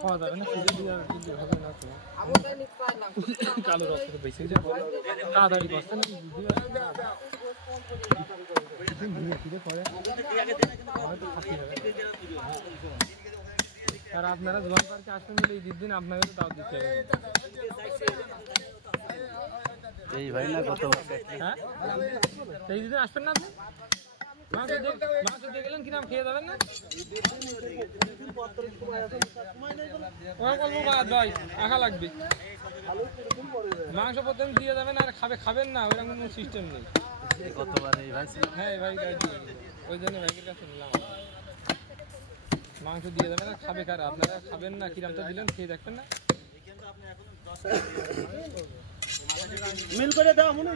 খাওয়া যাবে না হবে না তো কালো রক্ত বেশি তাড়াতাড়ি বসছেন আর আপনারা জোয়ান পার্কে আসবেন বলে এই দিন আপনাকে তো দাওয়াত দিতে হবে এই ভাই না কত হ্যাঁ এই দিন আসবেন না আপনি মাংস দিয়ে গেলেন কি নাম খেয়ে যাবেন না ভাই আঁকা লাগবে মাংস প্রথম দিয়ে যাবেন আর খাবেন না ওইরকম কোনো সিস্টেম নেই হ্যাঁ ভাই ওই জন্য ভাইয়ের কাছে নিলাম মাংস দিয়ে যাবেন আর খাবে কারা আপনারা খাবেন না কিরামটা দিলেন খেয়ে দেখবেন না মিল করে দাও মনে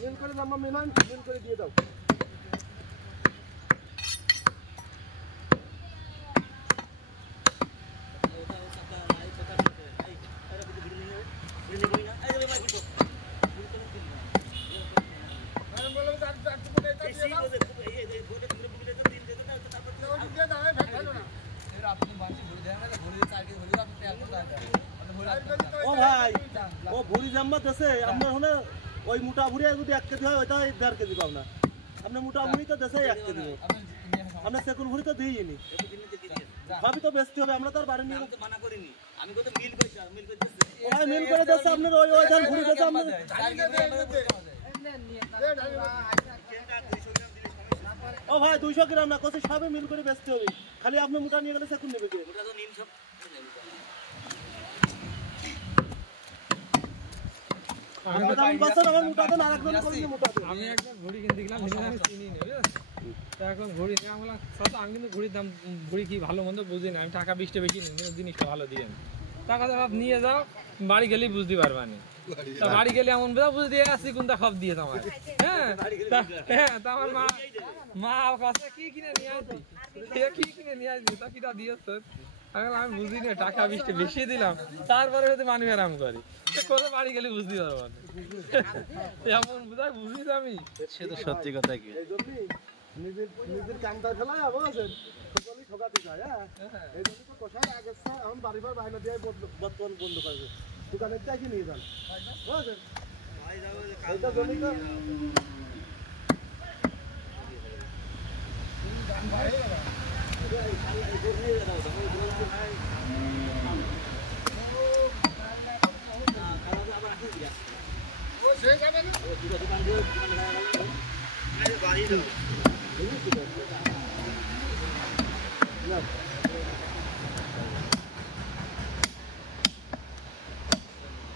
মিল করে দাও মিলান মিল করে দিয়ে দাও ও ভাই ও ভুড়ি জাম্মা দেশে আপনার হলে ওই মোটা ভুড়ি যদি 1 কেজি হয় ওইটা 1.5 কেজি পাব না আপনি মোটা ভুড়ি তো দেশে 1 কেজি আমরা সেকুল ভুড়ি তো দিইনি ভাবি তো বেচতে হবে আমরা তো আর বাড়ি নিয়ে মানা করিনি আমি কত মিল কইছি মিল কইতেছি ও ভাই মিল করে দেশে আপনার ওই ধান ভুড়ি দেশে আমরা ও ভাই 200 গ্রাম না কত সবে মিল করে বেচতে হবে খালি আপনি মোটা নিয়ে গেলে সেকুল নেবে কি মোটা তো নিন সব আমি একটা ঘড়ি কিনতে গেলাম চিনি নেই এখন ঘড়ি নিয়ে আমি আমি কিন্তু ঘড়ির দাম ঘড়ি কি ভালো মন্দ বুঝি না আমি টাকা 20টা বেশি নিই কিন্তু জিনিসটা ভালো দিয়ে টাকা দাম নিয়ে যাও বাড়ি গেলেই বুঝতে পারবা না তা বাড়ি গেলে এমন বুঝে দিয়ে আসছি কোনটা খপ দিয়ে তোমার হ্যাঁ তা আমার মা কাছে কি কিনে নিয়ে আসছি কি কিনে নিয়ে আসছি তা কিটা দিয়েছ আমি বুঝি না টাকা 20টা বেশি দিলাম তারপরে হয়তো মানুষ আরাম করি কোথাও বাড়ি গেলে বুঝতে পারবো না এমন বুঝাই বুঝি আমি সে তো সত্যি কথা কি নিজের কামটা ফেলায় বুঝছেন সকলেই ঠকাতে যায় হ্যাঁ এই জন্য তো কোষায় আগে এখন বাড়িবার বাইরে দিয়ে বর্তমান বন্ধ করবে দোকানের থেকে নিয়ে যান বুঝছেন এইটা জমি তো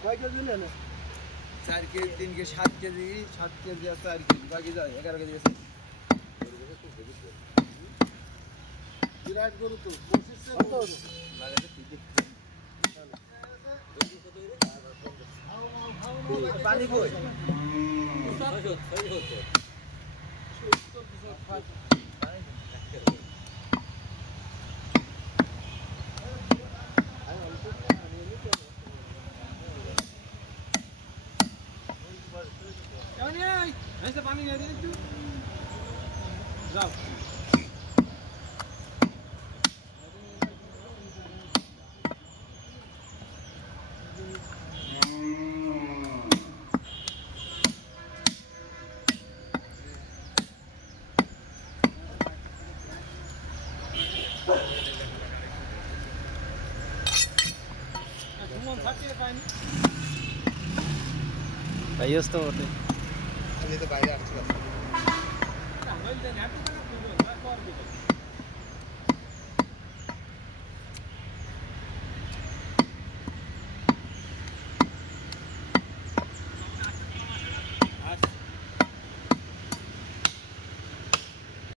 কয় কেজি নেন 4 কেজি 3 কেজি 7 কেজি 7 কেজি আর 4 কেজি বাকি যায় 11 কেজি আছে বিরাট গরু তো 25 কত লাগাতে ঠিক পানি কই পানি নিয়ে দিন একটু যাও ভাইস তো আমি তো বাইরে আসছি